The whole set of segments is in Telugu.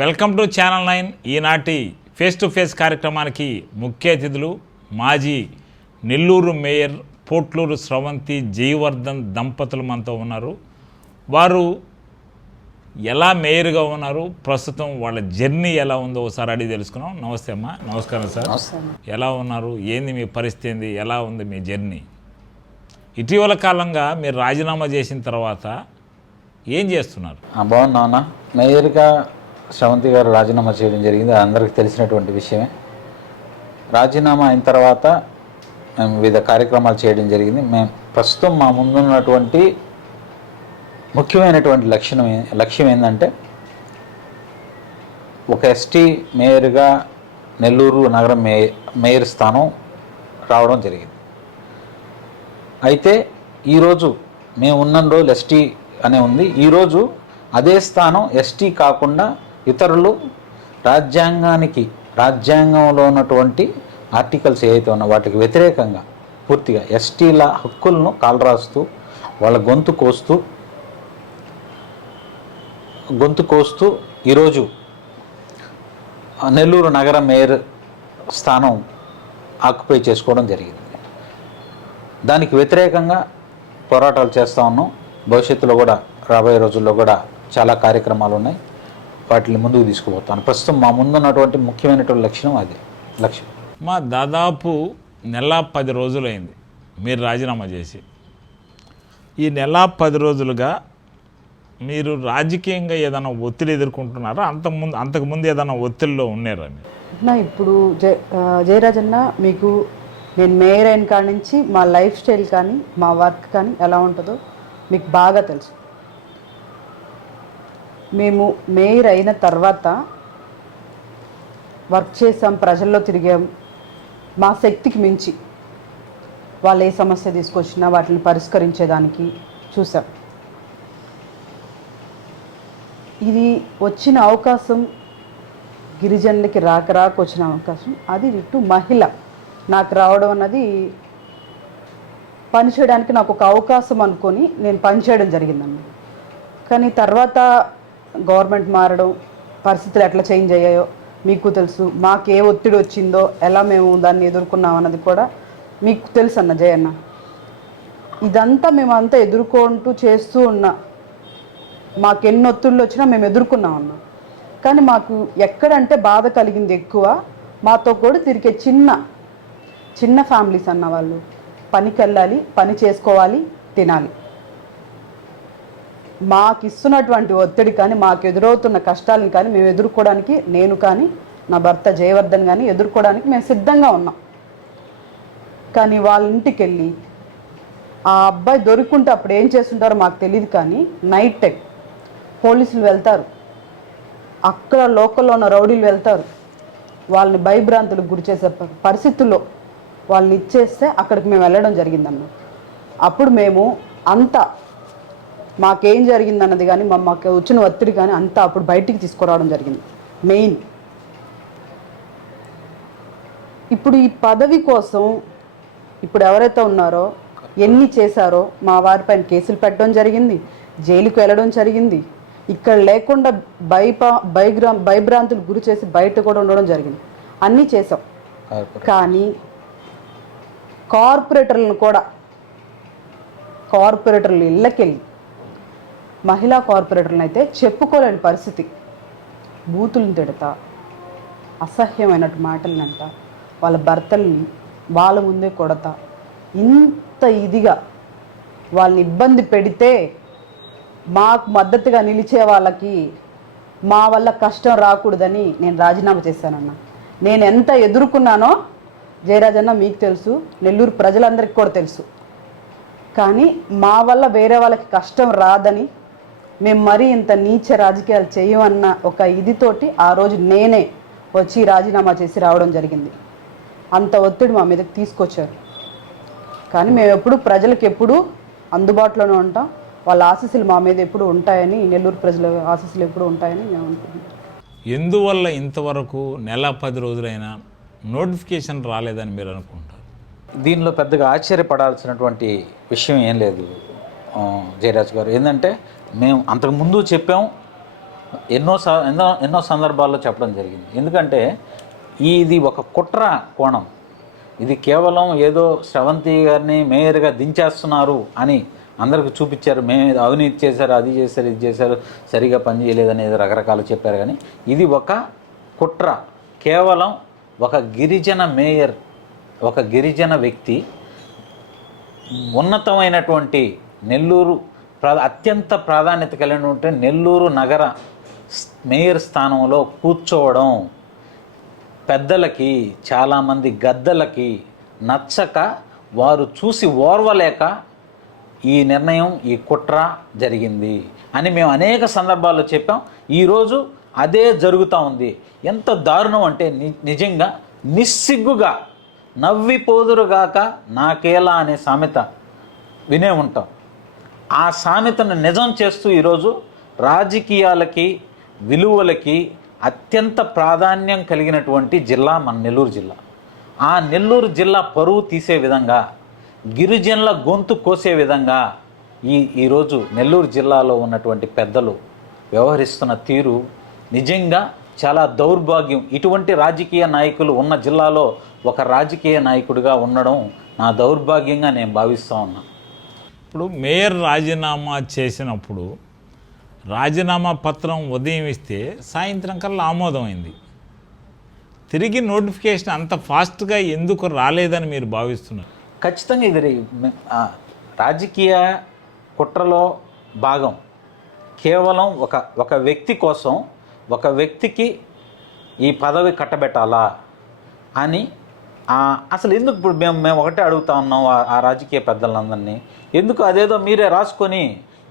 Welcome to channel 9. ఈనాటి ఫేస్ టు ఫేస్ కార్యక్రమానికి ముఖ్య అతిథులు మాజీ నెల్లూరు మేయర్ పోట్లూరు స్రవంతి జయవర్ధన్ దంపతులు మనతో ఉన్నారు. వారు ఎలా మేయర్గా ఉన్నారు, ప్రస్తుతం వాళ్ళ జర్నీ ఎలా ఉందో ఒకసారి అడిగి తెలుసుకున్నాం. నమస్తే అమ్మా. నమస్కారం సార్. ఎలా ఉన్నారు, ఏంది మీ పరిస్థితి, ఏంది, ఎలా ఉంది మీ జర్నీ? ఇటీవల కాలంగా మీరు రాజీనామా చేసిన తర్వాత ఏం చేస్తున్నారు? బాగున్నా అన్న. మేయర్గా శ్రవంతి గారు రాజీనామా చేయడం జరిగింది, అందరికీ తెలిసినటువంటి విషయమే. రాజీనామా అయిన తర్వాత మేము వివిధ కార్యక్రమాలు చేయడం జరిగింది. మేము ప్రస్తుతం మా ముందున్నటువంటి ముఖ్యమైనటువంటి లక్ష్యం ఏంటంటే ఒక ఎస్టీ మేయర్గా నెల్లూరు నగరం మేయర్ స్థానం రావడం జరిగింది. అయితే ఈరోజు మేము ఉన్న రోజులు ఎస్టీ అనే ఉంది. ఈరోజు అదే స్థానం ఎస్టీ కాకుండా ఇతరులు రాజ్యాంగంలో ఉన్నటువంటి ఆర్టికల్స్ ఏవైతే ఉన్నా వాటికి వ్యతిరేకంగా పూర్తిగా ఎస్టీల హక్కులను కాలరాస్తూ వాళ్ళ గొంతు కోస్తూ ఈరోజు నెల్లూరు నగర మేయర్ స్థానం ఆక్యుపై చేసుకోవడం జరిగింది. దానికి వ్యతిరేకంగా పోరాటాలు చేస్తూ ఉన్నాం. భవిష్యత్తులో కూడా రాబోయే రోజుల్లో కూడా చాలా కార్యక్రమాలు ఉన్నాయి, వాటిని ముందుకు తీసుకుపోతాను. ప్రస్తుతం మా ముందున్నటువంటి ముఖ్యమైనటువంటి లక్ష్యం మా దాదాపు నెల 10 రోజులైంది మీరు రాజీనామా చేసి. ఈ నెల 10 రోజులుగా మీరు రాజకీయంగా ఏదైనా ఒత్తిడి ఎదుర్కొంటున్నారా? అంతకుముందు ఏదైనా ఒత్తిడిలో ఉన్నారా మీరు? ఇప్పుడు జయరాజన్న, మీకు నేను మేయర్ అయిన కాడి నుంచి మా లైఫ్ స్టైల్ కానీ మా వర్క్ కానీ ఎలా ఉంటుందో మీకు బాగా తెలుసు. మేము మేయర్ అయిన తర్వాత వర్క్ చేసాం, ప్రజల్లో తిరిగాం. మా శక్తికి మించి వాళ్ళు ఏ సమస్య తీసుకొచ్చినా వాటిని పరిష్కరించేదానికి చూసాం. ఇది వచ్చిన అవకాశం గిరిజనులకి రాక వచ్చిన అవకాశం. అది ఇటు మహిళ నాకు రావడం అన్నది పనిచేయడానికి నాకు ఒక అవకాశం అనుకొని నేను పనిచేయడం జరిగిందన్న. కానీ తర్వాత గవర్నమెంట్ మారడం, పరిస్థితులు ఎట్లా చేంజ్ అయ్యాయో మీకు తెలుసు. మాకు ఏ ఒత్తిడి వచ్చిందో, ఎలా మేము దాన్ని ఎదుర్కొన్నాం అన్నది కూడా మీకు తెలుసు అన్న జయన్న. ఇదంతా మేమంతా ఎదుర్కొంటూ చేస్తూ ఉన్నా, మాకు ఎన్ని ఒత్తిళ్ళు వచ్చినా మేము ఎదుర్కొన్నాం అన్న. కానీ మాకు ఎక్కడంటే బాధ కలిగింది ఎక్కువ, మాతో కూడా తిరిగే చిన్న ఫ్యామిలీస్ అన్న. వాళ్ళు పనికి వెళ్ళాలి, పని చేసుకోవాలి, తినాలి. మాకు ఇస్తున్నటువంటి ఒత్తిడి కానీ మాకు ఎదురవుతున్న కష్టాలను కానీ మేము ఎదుర్కోవడానికి, నేను కానీ నా భర్త జయవర్ధన్ కానీ ఎదుర్కోవడానికి మేము సిద్ధంగా ఉన్నాం. కానీ వాళ్ళ ఇంటికి వెళ్ళి ఆ అబ్బాయి దొరుకుంటే అప్పుడు ఏం చేస్తుంటారో మాకు తెలియదు. కానీ నైట్ టైం పోలీసులు వెళ్తారు, అక్కడ లోకల్లో ఉన్న రౌడీలు వెళ్తారు, వాళ్ళని భయభ్రాంతులకు గురి చేసే పరిస్థితుల్లో వాళ్ళని ఇచ్చేస్తే అక్కడికి మేము వెళ్ళడం జరిగిందన్న. అప్పుడు మేము అంతా మాకేం జరిగిందన్నది కానీ మాకు వచ్చిన ఒత్తిడి కానీ అంతా అప్పుడు బయటికి తీసుకురావడం జరిగింది. మెయిన్ ఇప్పుడు ఈ పదవి కోసం ఇప్పుడు ఎవరైతే ఉన్నారో, ఎన్ని చేశారో మా వారిపైన కేసులు పెట్టడం జరిగింది, జైలుకు వెళ్ళడం జరిగింది. ఇక్కడ లేకుండా భయభ్రాంతులు గురి చేసి బయట కూడా ఉండడం జరిగింది. అన్నీ చేసాం. కానీ కార్పొరేటర్లు ఇళ్ళకెళ్ళి మహిళా కార్పొరేటర్లను అయితే చెప్పుకోలేని పరిస్థితి. బూతులను తిడతా, అసహ్యమైనటు మాటలను అంట, వాళ్ళ భర్తల్ని వాళ్ళ ముందే కొడతా, ఇంత ఇదిగా వాళ్ళని ఇబ్బంది పెడితే మాకు మద్దతుగా నిలిచే వాళ్ళకి మా వల్ల కష్టం రాకూడదని నేను రాజీనామా చేశానన్న. నేను ఎంత ఎదుర్కొన్నానో జయరాజన్న మీకు తెలుసు, నెల్లూరు ప్రజలందరికీ కూడా తెలుసు. కానీ మా వల్ల వేరే వాళ్ళకి కష్టం రాదని, మేము మరీ ఇంత నీచ రాజకీయాలు చేయమన్న ఒక ఇదితోటి ఆ రోజు నేనే వచ్చి రాజీనామా చేసి రావడం జరిగింది. అంత ఒత్తిడి మా మీదకి తీసుకొచ్చారు. కానీ మేము ఎప్పుడు ప్రజలకు ఎప్పుడూ అందుబాటులోనే ఉంటాం. వాళ్ళ ఆశీస్సులు మా మీద ఎప్పుడు ఉంటాయని, నెల్లూరు ప్రజల ఆశీస్సులు ఎప్పుడు ఉంటాయని మేము అనుకుంటున్నాం. ఎందువల్ల ఇంతవరకు నెల 10 రోజులైనా నోటిఫికేషన్ రాలేదని మీరు అనుకుంటారు? దీనిలో పెద్దగా ఆశ్చర్యపడాల్సినటువంటి విషయం ఏం లేదు జయరాజ్ గారు. ఏంటంటే మేము అంతకుముందు చెప్పాం, ఎన్నో సందర్భాల్లో చెప్పడం జరిగింది. ఎందుకంటే ఇది ఒక కుట్ర కోణం. ఇది కేవలం ఏదో శ్రవంతి గారిని మేయర్గా దించేస్తున్నారు అని అందరికి చూపించారు, మేము అవినీతి చేశారు, అది చేశారు, ఇది చేశారు, సరిగా పనిచేయలేదనేది రకరకాలు చెప్పారు. కానీ ఇది ఒక కుట్ర. కేవలం ఒక గిరిజన మేయర్, ఒక గిరిజన వ్యక్తి ఉన్నతమైనటువంటి నెల్లూరు అత్యంత ప్రాధాన్యత కలిగినటువంటి నెల్లూరు నగర మేయర్ స్థానంలో కూర్చోవడం పెద్దలకి, చాలామంది గద్దలకి నచ్చక, వారు చూసి ఓర్వలేక ఈ నిర్ణయం, ఈ కుట్ర జరిగింది అని మేము అనేక సందర్భాల్లో చెప్పాం. ఈరోజు అదే జరుగుతూ ఉంది. ఎంత దారుణం అంటే నిజంగా నిస్సిగ్గుగా నవ్విపోదురుగాక నాకేలా అనే సామెత వినే ఉంటాం. ఆ సామెతను నిజం చేస్తూ ఈరోజు రాజకీయాలకి, విలువలకి అత్యంత ప్రాధాన్యం కలిగినటువంటి జిల్లా మన నెల్లూరు జిల్లా. ఆ నెల్లూరు జిల్లా పరువు తీసే విధంగా, గిరిజనుల గొంతు కోసే విధంగా ఈరోజు నెల్లూరు జిల్లాలో ఉన్నటువంటి పెద్దలు వ్యవహరిస్తున్న తీరు నిజంగా చాలా దౌర్భాగ్యం. ఇటువంటి రాజకీయ నాయకులు ఉన్న జిల్లాలో ఒక రాజకీయ నాయకుడిగా ఉండడం నా దౌర్భాగ్యంగా నేను భావిస్తూ ఉన్నా. ఇప్పుడు మేయర్ రాజీనామా చేసినప్పుడు రాజీనామా పత్రం ఉదయం ఇస్తే సాయంత్రం కల్లా ఆమోదమైంది. తిరిగి నోటిఫికేషన్ అంత ఫాస్ట్గా ఎందుకు రాలేదని మీరు భావిస్తున్నారు? ఖచ్చితంగా ఇది రాజకీయ కుట్రలో భాగం. కేవలం ఒక వ్యక్తి కోసం, ఒక వ్యక్తికి ఈ పదవి కట్టబెట్టాలా అని అసలు ఎందుకు ఇప్పుడు మేము ఒకటే అడుగుతా ఉన్నాం ఆ రాజకీయ పెద్దలందరినీ, ఎందుకు అదేదో మీరే రాసుకొని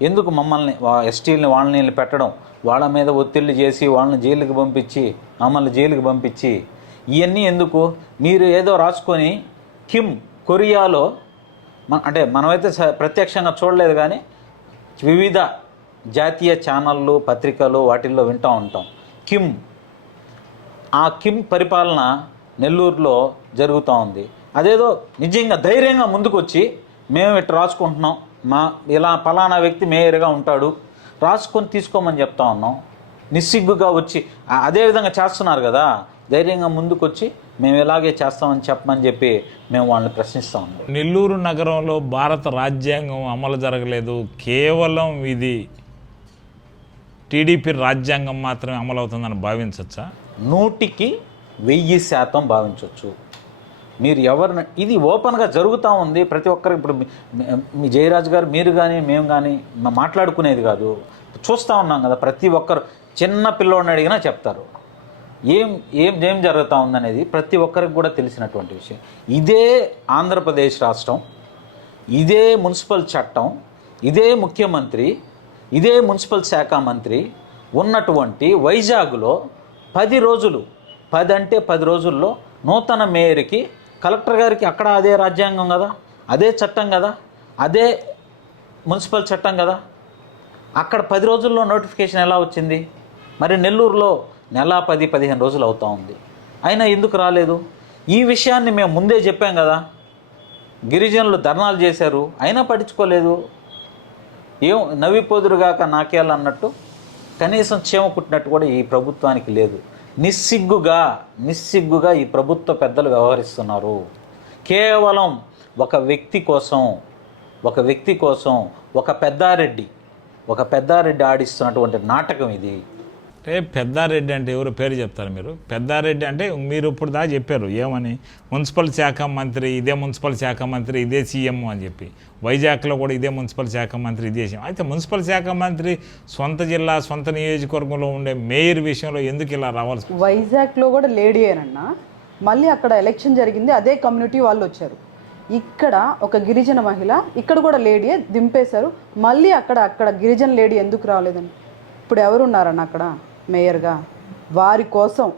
ఎందుకు మమ్మల్ని ఎస్టీలని వాళ్ళని పెట్టడం, వాళ్ళ మీద ఒత్తిళ్ళు చేసి వాళ్ళని జైలుకి పంపించి, మమ్మల్ని జైలుకి పంపించి, ఇవన్నీ ఎందుకు? మీరు ఏదో రాసుకొని కొరియాలో అంటే మనమైతే ప్రత్యక్షంగా చూడలేదు, కానీ వివిధ జాతీయ ఛానళ్ళు, పత్రికలు వాటిల్లో వింటూ ఉంటాం. ఆ పరిపాలన నెల్లూరులో జరుగుతూ ఉంది. అదేదో నిజంగా ధైర్యంగా ముందుకు వచ్చి మేము ఇట్లా రాసుకుంటున్నాం, ఇలా ఫలానా వ్యక్తి మేయర్గా ఉంటాడు, రాసుకొని తీసుకోమని చెప్తా ఉన్నాం. నిస్సిగ్గుగా వచ్చి అదేవిధంగా చేస్తున్నారు కదా, ధైర్యంగా ముందుకు వచ్చి మేము ఇలాగే చేస్తామని చెప్పమని చెప్పి మేము వాళ్ళని ప్రశ్నిస్తూ ఉన్నాం. నెల్లూరు నగరంలో భారత రాజ్యాంగం అమలు జరగలేదు, కేవలం ఇది టీడీపీ రాజ్యాంగం మాత్రమే అమలు అవుతుందని భావించవచ్చా? 100% భావించవచ్చు. మీరు ఎవరిని, ఇది ఓపెన్గా జరుగుతూ ఉంది. ప్రతి ఒక్కరు ఇప్పుడు మీ జయరాజు గారు, మీరు కానీ మేము కానీ మాట్లాడుకునేది కాదు, చూస్తూ ఉన్నాం కదా. ప్రతి ఒక్కరు చిన్న పిల్లోడిని అడిగినా చెప్తారు ఏం జరుగుతూ ఉందనేది ప్రతి ఒక్కరికి కూడా తెలిసినటువంటి విషయం. ఇదే ఆంధ్రప్రదేశ్ రాష్ట్రం, ఇదే మున్సిపల్ చట్టం, ఇదే ముఖ్యమంత్రి, ఇదే మున్సిపల్ శాఖ మంత్రి ఉన్నటువంటి వైజాగ్లో 10 రోజులు, 10 రోజుల్లో నూతన మేయర్కి, కలెక్టర్ గారికి అక్కడ అదే రాజ్యాంగం కదా, అదే చట్టం కదా, అదే మున్సిపల్ చట్టం కదా, అక్కడ 10 రోజుల్లో నోటిఫికేషన్ ఎలా వచ్చింది? మరి నెల్లూరులో నెల 10-15 రోజులు అవుతూ ఉంది. అయినా ఎందుకు రాలేదు? ఈ విషయాన్ని మేము ముందే చెప్పాం కదా. గిరిజనులు ధర్నాలు చేశారు, అయినా పట్టించుకోలేదు. ఏం నవ్విపోదురుగాక నాకేళ్ళు అన్నట్టు కనీసం చీమ కుట్టినట్టు కూడా ఈ ప్రభుత్వానికి లేదు. నిస్సిగ్గుగా ఈ ప్రభుత్వ పెద్దలు వ్యవహరిస్తున్నారు. కేవలం ఒక వ్యక్తి కోసం ఒక పెద్దారెడ్డి ఆడిస్తున్నటువంటి నాటకం ఇది. అంటే పెద్దారెడ్డి అంటే ఎవరు పేరు చెప్తారు మీరు? పెద్దారెడ్డి అంటే మీరు ఇప్పుడు దాకా చెప్పారు ఏమని, మున్సిపల్ శాఖ మంత్రి, ఇదే మున్సిపల్ శాఖ మంత్రి, ఇదే సీఎం అని చెప్పి. వైజాగ్లో కూడా ఇదే మున్సిపల్ శాఖ మంత్రి, ఇదే సీఎం. అయితే మున్సిపల్ శాఖ మంత్రి సొంత జిల్లా, సొంత నియోజకవర్గంలో ఉండే మేయర్ విషయంలో ఎందుకు ఇలా రావాల్సి? వైజాగ్లో కూడా లేడీయేనన్నా, మళ్ళీ అక్కడ ఎలక్షన్ జరిగింది, అదే కమ్యూనిటీ వాళ్ళు వచ్చారు. ఇక్కడ ఒక గిరిజన మహిళ, ఇక్కడ కూడా లేడీయే దింపేశారు. మళ్ళీ అక్కడ గిరిజన లేడీ ఎందుకు రాలేదండి? ఇప్పుడు ఎవరున్నారన్న అక్కడ మేయర్గా? వారి కోసం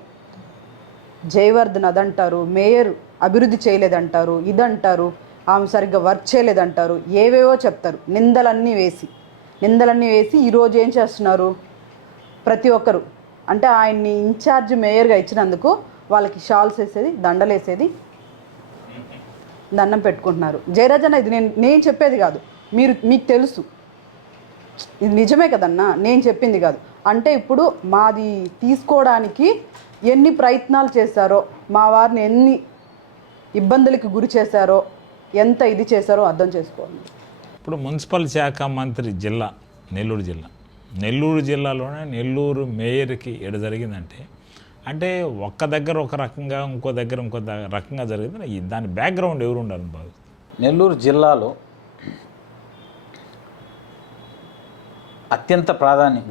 జయవర్ధన్ అదంటారు, మేయర్ అభివృద్ధి చేయలేదంటారు, ఇదంటారు, ఆమె సరిగ్గా వర్క్ చేయలేదంటారు, ఏవేవో చెప్తారు. నిందలన్నీ వేసి ఈరోజు ఏం చేస్తున్నారు? ప్రతి ఒక్కరు అంటే ఆయన్ని ఇన్ఛార్జ్ మేయర్గా ఇచ్చినందుకు వాళ్ళకి షాల్స్ వేసేది, దండలేసేది, దండం పెట్టుకుంటున్నారు. జయరాజన్న, ఇది నేను చెప్పేది కాదు, మీకు తెలుసు. ఇది నిజమే కదన్నా, నేను చెప్పింది కాదు. అంటే ఇప్పుడు మాది తీసుకోవడానికి ఎన్ని ప్రయత్నాలు చేశారో, మా వారిని ఎన్ని ఇబ్బందులకి గురి చేశారో, ఎంత ఇది చేశారో అర్థం చేసుకోండి. ఇప్పుడు మున్సిపల్ శాఖ మంత్రి జిల్లా నెల్లూరు జిల్లాలోనే నెల్లూరు మేయర్కి ఎడ జరిగిందంటే అంటే ఒక్క దగ్గర ఒక రకంగా ఇంకో దగ్గర ఇంకో రకంగా జరిగింది. దాని బ్యాక్గ్రౌండ్ ఎవరు ఉండాలని భావిస్తారు? నెల్లూరు జిల్లాలో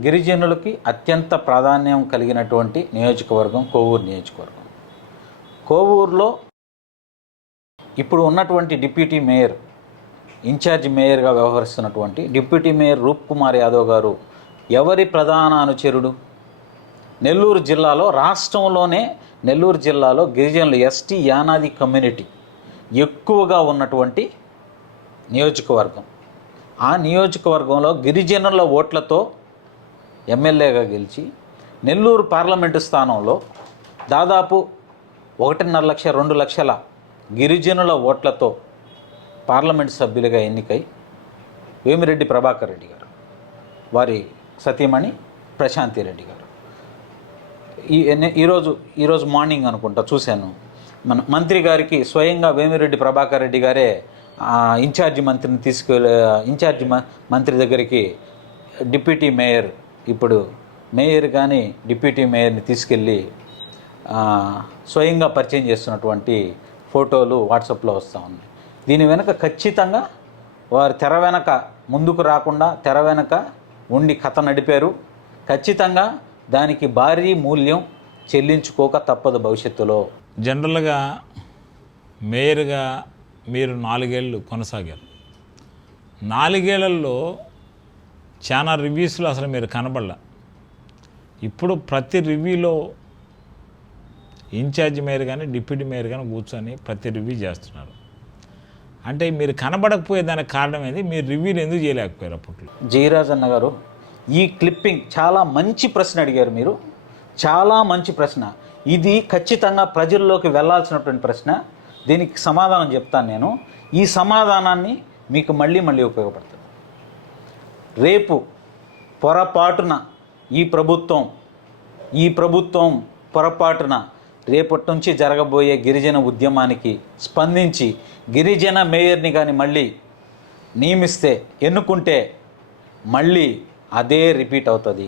గిరిజనులకి అత్యంత ప్రాధాన్యం కలిగినటువంటి నియోజకవర్గం కోవూరు నియోజకవర్గం. కోవూరులో ఇప్పుడు ఉన్నటువంటి డిప్యూటీ మేయర్, ఇన్ఛార్జ్ మేయర్గా వ్యవహరిస్తున్నటువంటి డిప్యూటీ మేయర్ రూప్ కుమార్ యాదవ్ గారు ఎవరి ప్రధాన అనుచరుడు? నెల్లూరు జిల్లాలో, రాష్ట్రంలోనే నెల్లూరు జిల్లాలో గిరిజనులు ఎస్టీ యానాది కమ్యూనిటీ ఎక్కువగా ఉన్నటువంటి నియోజకవర్గం. ఆ నియోజకవర్గంలో గిరిజనుల ఓట్లతో ఎమ్మెల్యేగా గెలిచి నెల్లూరు పార్లమెంటు స్థానంలో దాదాపు 1.5 లక్ష 2 లక్షల గిరిజనుల ఓట్లతో పార్లమెంటు సభ్యులుగా ఎన్నికై వేమిరెడ్డి ప్రభాకర్ రెడ్డి గారు, వారి సతీమణి ప్రశాంతి రెడ్డి గారు ఈరోజు మార్నింగ్ అనుకుంటా చూశాను, మన మంత్రి గారికి స్వయంగా వేమిరెడ్డి ప్రభాకర్ రెడ్డి గారే ఇన్ఛార్జి మంత్రి దగ్గరికి డిప్యూటీ మేయర్, ఇప్పుడు మేయర్ కానీ డిప్యూటీ మేయర్ని తీసుకెళ్ళి స్వయంగా పరిచయం చేస్తున్నటువంటి ఫోటోలు వాట్సాప్లో వస్తూ ఉన్నాయి. దీని వెనక ఖచ్చితంగా వారు తెర వెనక ముందుకు రాకుండా తెర వెనక ఉండి కథ నడిపారు. ఖచ్చితంగా దానికి భారీ మూల్యం చెల్లించుకోక తప్పదు భవిష్యత్తులో. జనరల్గా మేయర్గా మీరు 4 ఏళ్ళు కొనసాగారు. 4 ఏళ్లలో చాలా రివ్యూస్లో అసలు మీరు కనబడలే. ఇప్పుడు ప్రతి రివ్యూలో ఇన్ఛార్జ్ మేయర్ కానీ డిప్యూటీ మేయర్ కానీ కూర్చొని ప్రతి రివ్యూ చేస్తున్నారు. అంటే మీరు కనబడకపోయేదానికి కారణం ఏంది? మీరు రివ్యూలు ఎందుకు చేయలేకపోయారు అప్పట్లో? జయరాజ్ అన్న గారు, ఈ క్లిప్పింగ్ చాలా మంచి ప్రశ్న అడిగారు మీరు, చాలా మంచి ప్రశ్న. ఇది ఖచ్చితంగా ప్రజల్లోకి వెళ్ళాల్సినటువంటి ప్రశ్న. దీనికి సమాధానం చెప్తాను నేను. ఈ సమాధానాన్ని మీకు మళ్ళీ ఉపయోగపడుతుంది. రేపు పొరపాటున ఈ ప్రభుత్వం పొరపాటున రేపటి నుంచి జరగబోయే గిరిజన ఉద్యమానికి స్పందించి గిరిజన మేయర్ని కానీ మళ్ళీ నియమిస్తే, ఎన్నుకుంటే మళ్ళీ అదే రిపీట్ అవుతుంది.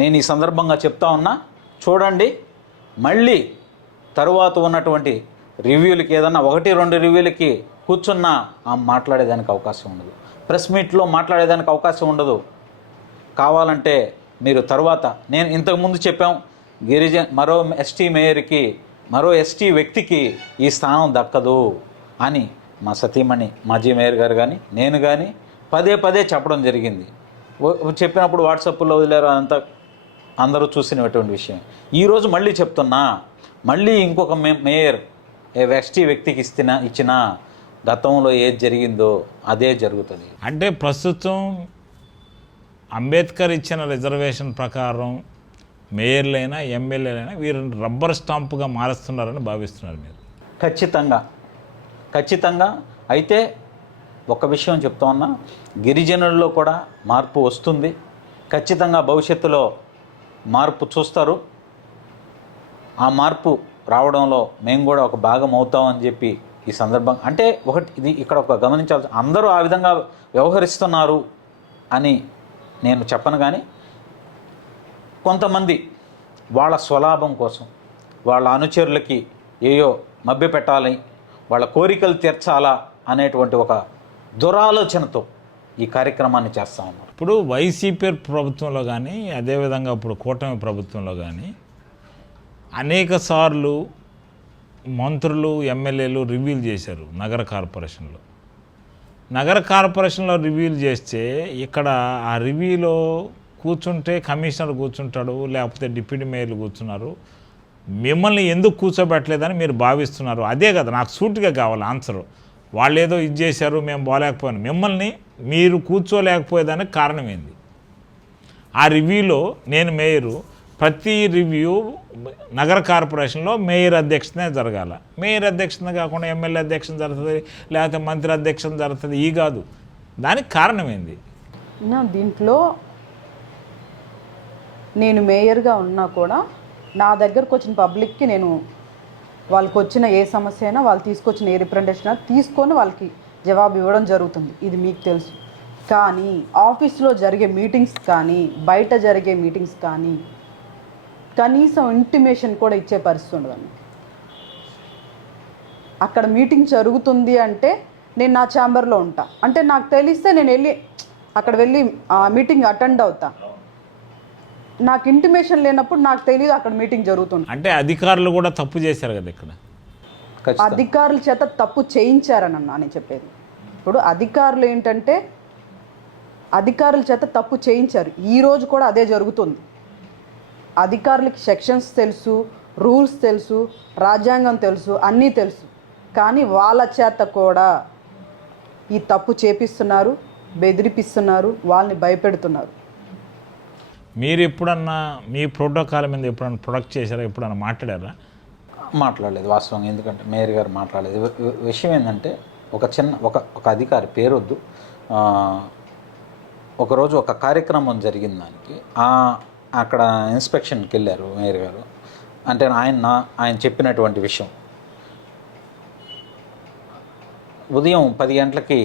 నేను ఈ సందర్భంగా చెప్తా ఉన్నా, చూడండి. మళ్ళీ తరువాత ఉన్నటువంటి రివ్యూలకి ఏదన్నా 1-2 రివ్యూలకి కూర్చున్నా మాట్లాడేదానికి అవకాశం ఉండదు, ప్రెస్ మీట్లో మాట్లాడేదానికి అవకాశం ఉండదు. కావాలంటే మీరు తర్వాత, నేను ఇంతకుముందు చెప్పాం, మరో ఎస్టీ మేయర్కి, మరో ఎస్టీ వ్యక్తికి ఈ స్థానం దక్కదు అని మా సతీమణి మాజీ మేయర్ గారు కానీ నేను కానీ పదే చెప్పడం జరిగింది. చెప్పినప్పుడు వాట్సాప్లో వదిలేరు, అదంతా అందరూ చూసినటువంటి విషయం. ఈరోజు మళ్ళీ చెప్తున్నా, మళ్ళీ ఇంకొక మేయర్ ఎస్టీ వ్యక్తికి ఇచ్చిన గతంలో ఏది జరిగిందో అదే జరుగుతుంది. అంటే ప్రస్తుతం అంబేద్కర్ ఇచ్చిన రిజర్వేషన్ ప్రకారం మేయర్లైనా ఎమ్మెల్యేలైనా వీరిని రబ్బర్ స్టాంపుగా మారుస్తున్నారని భావిస్తున్నారు మీరు? ఖచ్చితంగా. అయితే ఒక విషయం చెప్తా ఉన్నా, గిరిజనుల్లో కూడా మార్పు వస్తుంది. ఖచ్చితంగా భవిష్యత్తులో మార్పు చూస్తారు. ఆ మార్పు రావడంలో మేము కూడా ఒక భాగం అవుతామని చెప్పి ఈ సందర్భం, అంటే ఇది ఇక్కడ ఒక గమనించాల్సి, అందరూ ఆ విధంగా వ్యవహరిస్తున్నారు అని నేను చెప్పను. కానీ కొంతమంది వాళ్ళ స్వలాభం కోసం, వాళ్ళ అనుచరులకి ఏయో మభ్యపెట్టాలి, వాళ్ళ కోరికలు తీర్చాలా అనేటువంటి ఒక దురాలోచనతో ఈ కార్యక్రమాన్ని చేస్తూ ఉన్నారు. ఇప్పుడు వైసీపీ ప్రభుత్వంలో కానీ, అదేవిధంగా ఇప్పుడు కూటమి ప్రభుత్వంలో కానీ అనేక సార్లు మంత్రులు ఎమ్మెల్యేలు రివ్యూలు చేశారు నగర కార్పొరేషన్లో రివ్యూలు చేస్తే ఇక్కడ ఆ రివ్యూలో కూర్చుంటే కమిషనర్ కూర్చుంటాడు, లేకపోతే డిప్యూటీ మేయర్లు కూర్చున్నారు. మిమ్మల్ని ఎందుకు కూర్చోబెట్టలేదని మీరు భావిస్తున్నారు? అదే కదా నాకు సూటిగా కావాలి ఆన్సరు. వాళ్ళు ఏదో ఇది చేశారు, మేము బాగాలేకపోయాను. మిమ్మల్ని మీరు కూర్చోలేకపోయేదానికి కారణం ఏంది? ఆ రివ్యూలో నేను మేయరు, ప్రతి రివ్యూ నగర కార్పొరేషన్లో మేయర్ అధ్యక్షతనే జరగాల. మేయర్ అధ్యక్షత కాకుండా ఎమ్మెల్యే అధ్యక్షత జరుగుతుంది, లేకపోతే మంత్రి అధ్యక్షత జరుగుతుంది. ఈ కాదు, దానికి కారణం ఏంది? దీంట్లో నేను మేయర్గా ఉన్నా కూడా నా దగ్గరకు వచ్చిన పబ్లిక్కి నేను వాళ్ళకి వచ్చిన ఏ సమస్య అయినా వాళ్ళు తీసుకొచ్చిన ఏ రిప్రజెంటేషన్ అయినా తీసుకొని వాళ్ళకి జవాబు ఇవ్వడం జరుగుతుంది. ఇది మీకు తెలుసు. కానీ ఆఫీస్లో జరిగే మీటింగ్స్ కానీ బయట జరిగే మీటింగ్స్ కానీ కనీసం ఇంటిమేషన్ కూడా ఇచ్చే పరిస్థితి ఉండదండి. అక్కడ మీటింగ్ జరుగుతుంది అంటే నేను నా ఛాంబర్లో ఉంటా, అంటే నాకు తెలిస్తే నేను అక్కడ వెళ్ళి ఆ మీటింగ్ అటెండ్ అవుతా. నాకు ఇంటిమేషన్ లేనప్పుడు నాకు తెలియదు అక్కడ మీటింగ్ జరుగుతుంది. అంటే అధికారులు కూడా తప్పు చేశారు కదా ఇక్కడ. అధికారుల చేత తప్పు చేయించారని నేను చెప్పేది. ఇప్పుడు అధికారులు ఏంటంటే అధికారుల చేత తప్పు చేయించారు. ఈరోజు కూడా అదే జరుగుతుంది. అధికారులకి సెక్షన్స్ తెలుసు, రూల్స్ తెలుసు, రాజ్యాంగం తెలుసు, అన్నీ తెలుసు. కానీ వాళ్ళ చేత కూడా ఈ తప్పు చేపిస్తున్నారు, బెదిరిపిస్తున్నారు, వాళ్ళని భయపెడుతున్నారు. మీరు ఎప్పుడన్నా మీ ప్రోటోకాల్ మీద ఎప్పుడన్నా ప్రొడక్ట్ చేశారా, ఎప్పుడన్నా మాట్లాడారా? మాట్లాడలేదు వాస్తవంగా. ఎందుకంటే మేయర్ గారు మాట్లాడలేదు. విషయం ఏంటంటే ఒక అధికారి పేరొద్దు, ఒకరోజు ఒక కార్యక్రమం జరిగిన దానికి అక్కడ ఇన్స్పెక్షన్కి వెళ్ళారు మేయర్ గారు. అంటే ఆయన చెప్పినటువంటి విషయం, ఉదయం 10 గంటలకి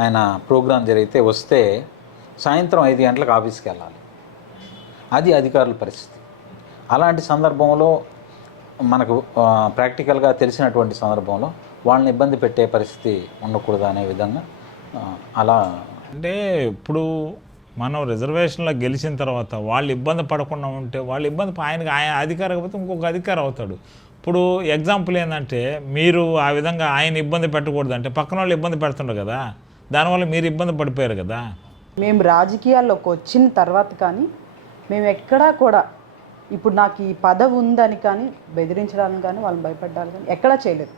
ఆయన ప్రోగ్రాం జరిగితే వస్తే సాయంత్రం 5 గంటలకు ఆఫీస్కి వెళ్ళాలి. అది అధికారుల పరిస్థితి. అలాంటి సందర్భంలో మనకు ప్రాక్టికల్గా తెలిసినటువంటి సందర్భంలో వాళ్ళని ఇబ్బంది పెట్టే పరిస్థితి ఉండకూడదు అనే విధంగా అలా. అంటే ఇప్పుడు మనం రిజర్వేషన్లో గెలిచిన తర్వాత వాళ్ళు ఇబ్బంది పడకుండా ఉంటే వాళ్ళు ఆయన అధికారి కాకపోతే ఇంకొక అధికారి అవుతాడు. ఇప్పుడు ఎగ్జాంపుల్ ఏంటంటే మీరు ఆ విధంగా ఆయన ఇబ్బంది పెట్టకూడదు అంటే పక్కన వాళ్ళు ఇబ్బంది పెడుతుండ్రు కదా, దానివల్ల మీరు ఇబ్బంది పడిపోయారు కదా. మేము రాజకీయాల్లోకి వచ్చిన తర్వాత కానీ మేము ఎక్కడా కూడా ఇప్పుడు నాకు ఈ పదవి ఉందని కానీ బెదిరించడానికి కానీ వాళ్ళు భయపడ్డారు కానీ ఎక్కడా చేయలేదు.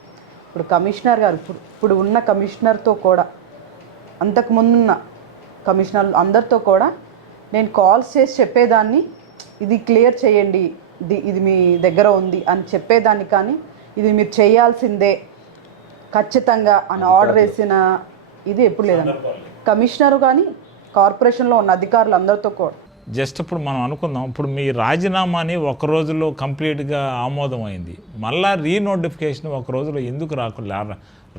ఇప్పుడు కమిషనర్ గారు ఇప్పుడు ఉన్న కమిషనర్తో కూడా అంతకుముందున్న కమిషనర్లు అందరితో కూడా నేను కాల్స్ చేసి చెప్పేదాన్ని, ఇది క్లియర్ చేయండి, ఇది మీ దగ్గర ఉంది అని చెప్పేదాన్ని. కానీ ఇది మీరు చేయాల్సిందే ఖచ్చితంగా అని ఆర్డర్ వేసిన ఇది ఎప్పుడు లేదండి. కమిషనరు కానీ కార్పొరేషన్లో ఉన్న అధికారులు అందరితో కూడా జస్ట్ ఇప్పుడు మనం అనుకుందాం, ఇప్పుడు మీ రాజీనామాని ఒక రోజులో కంప్లీట్గా ఆమోదం అయింది, మళ్ళీ రీనోటిఫికేషన్ ఒక రోజులో ఎందుకు